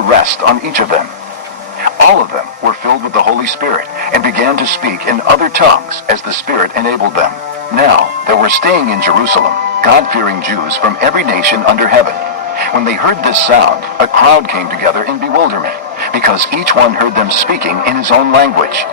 to rest on each of them. All of them were filled with the Holy Spirit and began to speak in other tongues as the Spirit enabled them. Now there were staying in Jerusalem God-fearing Jews from every nation under heaven. When they heard this sound, a crowd came together in bewilderment, because each one heard them speaking in his own language.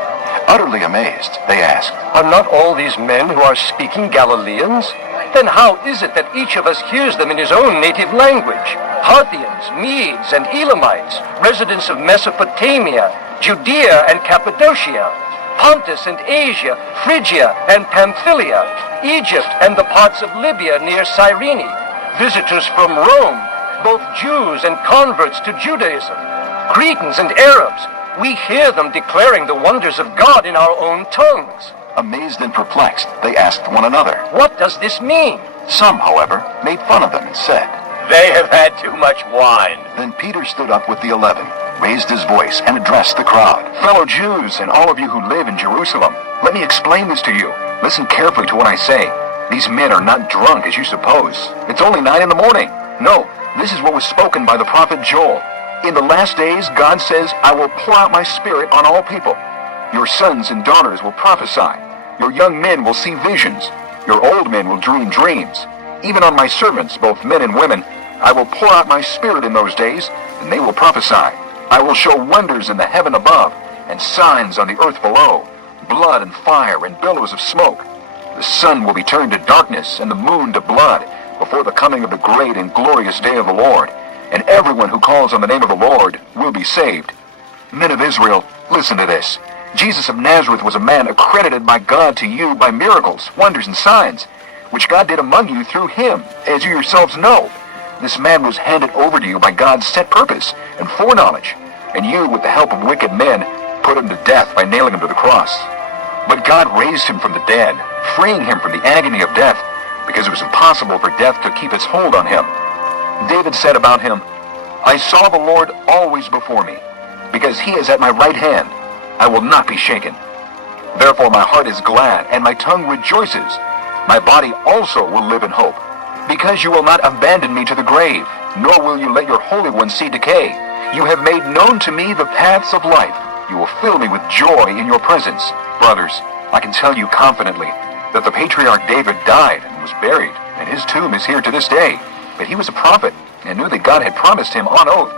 Utterly amazed, they asked, "Are not all these men who are speaking Galileans? Then how is it that each of us hears them in his own native language? Parthians, Medes, and Elamites, residents of Mesopotamia, Judea and Cappadocia, Pontus and Asia, Phrygia and Pamphylia, Egypt and the parts of Libya near Cyrene, visitors from Rome, both Jews and converts to Judaism, Cretans and Arabs. We hear them declaring the wonders of God in our own tongues." Amazed and perplexed, they asked one another. "What does this mean?" Some, however, made fun of them and said, "They have had too much wine." Then Peter stood up with the 11, raised his voice, and addressed the crowd. "Fellow Jews, and all of you who live in Jerusalem, let me explain this to you. Listen carefully to what I say. These men are not drunk, as you suppose. It's only 9 in the morning. No, this is what was spoken by the prophet Joel. In the last days, God says, I will pour out my Spirit on all people. Your sons and daughters will prophesy. Your young men will see visions. Your old men will dream dreams. Even on my servants, both men and women, I will pour out my Spirit in those days, and they will prophesy. I will show wonders in the heaven above, and signs on the earth below, blood and fire and billows of smoke. The sun will be turned to darkness, and the moon to blood, before the coming of the great and glorious day of the Lord. And everyone who calls on the name of the Lord will be saved. Men of Israel, listen to this. Jesus of Nazareth was a man accredited by God to you by miracles, wonders, and signs, which God did among you through him, as you yourselves know. This man was handed over to you by God's set purpose and foreknowledge, and you, with the help of wicked men, put him to death by nailing him to the cross. But God raised him from the dead, freeing him from the agony of death, because it was impossible for death to keep its hold on him. David said about him, I saw the Lord always before me. Because he is at my right hand, I will not be shaken. Therefore my heart is glad, and my tongue rejoices. My body also will live in hope. Because you will not abandon me to the grave, nor will you let your Holy One see decay. You have made known to me the paths of life. You will fill me with joy in your presence. Brothers, I can tell you confidently that the patriarch David died and was buried, and his tomb is here to this day. But he was a prophet and knew that God had promised him on oath